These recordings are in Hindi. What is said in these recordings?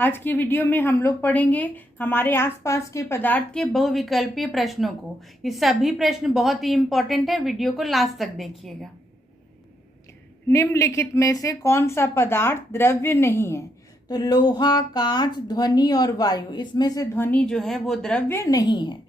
आज की वीडियो में हम लोग पढ़ेंगे हमारे आसपास के पदार्थ के बहुविकल्पीय प्रश्नों को। ये सभी प्रश्न बहुत ही इम्पोर्टेंट है, वीडियो को लास्ट तक देखिएगा। निम्नलिखित में से कौन सा पदार्थ द्रव्य नहीं है? तो लोहा, कांच, ध्वनि और वायु। इसमें से ध्वनि जो है वो द्रव्य नहीं है।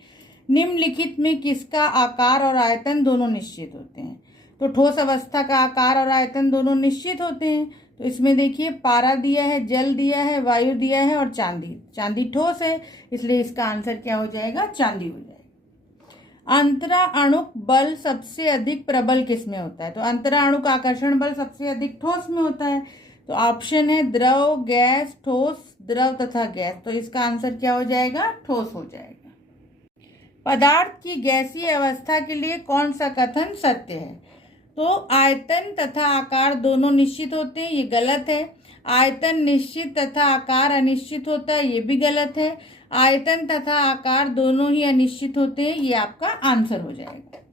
निम्नलिखित में किसका आकार और आयतन दोनों निश्चित होते हैं? तो ठोस अवस्था का आकार और आयतन दोनों निश्चित होते हैं। तो इसमें देखिए पारा दिया है, जल दिया है, वायु दिया है और चांदी। चांदी ठोस है, इसलिए इसका आंसर क्या हो जाएगा? चांदी हो जाएगा। अंतराअणुक बल सबसे अधिक प्रबल किसमें होता है? तो अंतराअणुक आकर्षण बल सबसे अधिक ठोस में होता है। तो ऑप्शन है द्रव, गैस, ठोस, द्रव तथा गैस। तो इसका आंसर क्या हो जाएगा? ठोस हो जाएगा। पदार्थ की गैसीय अवस्था के लिए कौन सा कथन सत्य है? तो आयतन तथा आकार दोनों निश्चित होते हैं, ये गलत है। आयतन निश्चित तथा आकार अनिश्चित होता है, ये भी गलत है। आयतन तथा आकार दोनों ही अनिश्चित होते हैं, ये आपका आंसर हो जाएगा।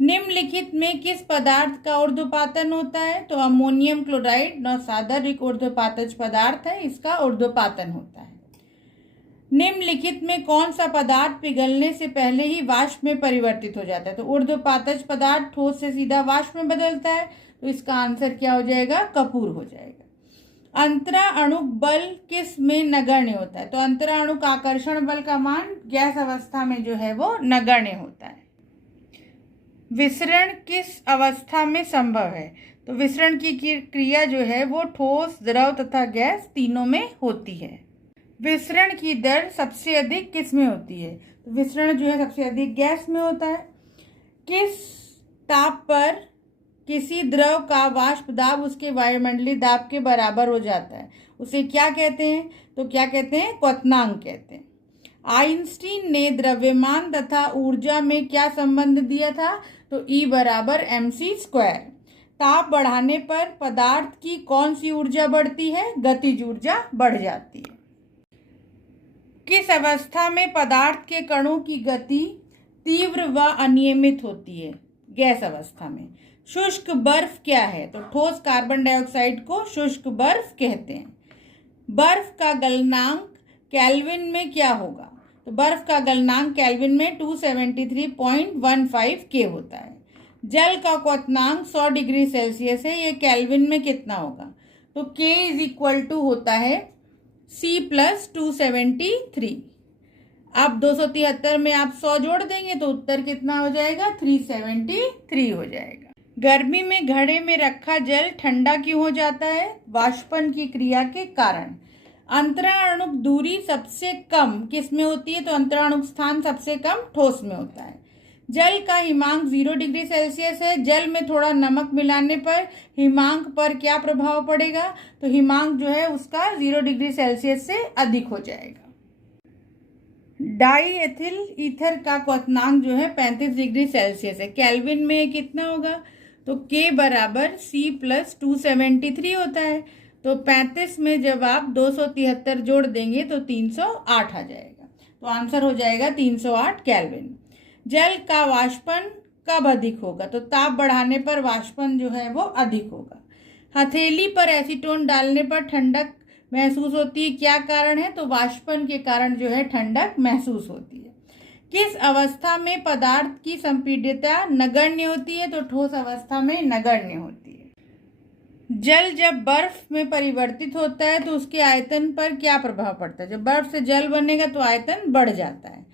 निम्नलिखित में किस पदार्थ का ऊर्ध्वपातन होता है? तो अमोनियम क्लोराइड नौसादरिक ऊर्ध्वपातज पदार्थ है, इसका ऊर्ध्वपातन होता है। निम्नलिखित में कौन सा पदार्थ पिघलने से पहले ही वाष्प में परिवर्तित हो जाता है? तो ऊर्ध्वपातज पदार्थ ठोस से सीधा वाष्प में बदलता है, तो इसका आंसर क्या हो जाएगा? कपूर हो जाएगा। अंतराअणुक बल किस में नगण्य होता है? तो अंतराअणुक आकर्षण बल का मान गैस अवस्था में जो है वो नगण्य होता है। विसरण किस अवस्था में संभव है? तो विसरण की क्रिया जो है वो ठोस, द्रव तथा गैस तीनों में होती है। विसरण की दर सबसे अधिक किस में होती है? तो विसरण जो है सबसे अधिक गैस में होता है। किस ताप पर किसी द्रव का वाष्प दाब उसके वायुमंडलीय दाब के बराबर हो जाता है, उसे क्या कहते हैं? तो क्या कहते हैं? क्वथनांक कहते हैं। आइंस्टीन ने द्रव्यमान तथा ऊर्जा में क्या संबंध दिया था? तो E बराबर mc²। ताप बढ़ाने पर पदार्थ की कौन सी ऊर्जा बढ़ती है? गतिज ऊर्जा बढ़ जाती है। किस अवस्था में पदार्थ के कणों की गति तीव्र व अनियमित होती है? गैस अवस्था में। शुष्क बर्फ क्या है? तो ठोस कार्बन डाइऑक्साइड को शुष्क बर्फ कहते हैं। बर्फ का गलनांक केल्विन में क्या होगा? तो बर्फ का गलनांक केल्विन में 273.15 K होता है। जल का क्वथनांक 100 डिग्री सेल्सियस है, ये केल्विन में कितना होगा? तो K = होता है C+273। अब 273 में आप 100 जोड़ देंगे तो उत्तर कितना हो जाएगा? 373 हो जाएगा। गर्मी में घड़े में रखा जल ठंडा क्यों हो जाता है? वाष्पन की क्रिया के कारण। अंतराअणुक दूरी सबसे कम किस में होती है? तो अंतराअणुक स्थान सबसे कम ठोस में होता है। जल का हिमांक 0 डिग्री सेल्सियस है। जल में थोड़ा नमक मिलाने पर हिमांक पर क्या प्रभाव पड़ेगा? तो हिमांक जो है उसका 0 डिग्री सेल्सियस से अधिक हो जाएगा। डाई एथिल ईथर का क्वथनांक जो है 35 डिग्री सेल्सियस है। केल्विन में कितना होगा? तो K बराबर C+273 होता है। तो 35 में जब आप 273 जोड़ देंगे तो 308 आ जाएगा। तो आंसर हो जाएगा 308 केल्विन। जल का वाष्पन कब अधिक होगा? तो ताप बढ़ाने पर वाष्पन जो है वो अधिक होगा। हथेली पर एसीटोन डालने पर ठंडक महसूस होती है, क्या कारण है? तो वाष्पन के कारण जो है ठंडक महसूस होती है। किस अवस्था में पदार्थ की संपीड्यता नगण्य होती है? तो ठोस अवस्था में नगण्य होती है। जल जब बर्फ में परिवर्तित होता है तो उसके आयतन पर क्या प्रभाव पड़ता है? जब बर्फ से जल बनेगा तो आयतन बढ़ जाता है।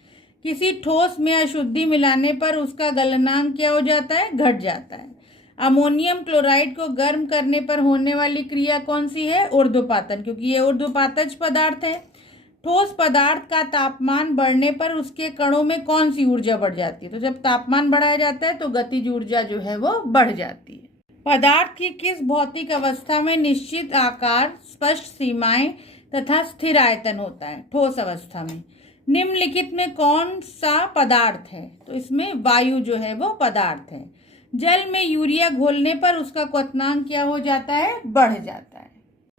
किसी ठोस में अशुद्धि मिलाने पर उसका गलनांक क्या हो जाता है? घट जाता है। अमोनियम क्लोराइड को गर्म करने पर होने वाली क्रिया कौन सी है? ऊर्ध्वपातन, क्योंकि ये ऊर्ध्वपातज पदार्थ है। ठोस पदार्थ का तापमान बढ़ने पर उसके कणों में कौन सी ऊर्जा बढ़ जाती है? तो जब तापमान बढ़ाया जाता है तो गतिज ऊर्जा जो है वो बढ़ जाती है। पदार्थ की किस भौतिक अवस्था में निश्चित आकार, स्पष्ट सीमाएं तथा स्थिर आयतन होता है? ठोस अवस्था में। निम्नलिखित में कौन सा पदार्थ है? तो इसमें वायु जो है वो पदार्थ है। जल में यूरिया घोलने पर उसका क्वथनांक क्या हो जाता है? बढ़ जाता है।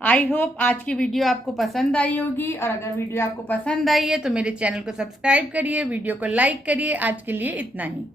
आई होप आज की वीडियो आपको पसंद आई होगी, और अगर वीडियो आपको पसंद आई है तो मेरे चैनल को सब्सक्राइब करिए, वीडियो को लाइक करिए। आज के लिए इतना ही।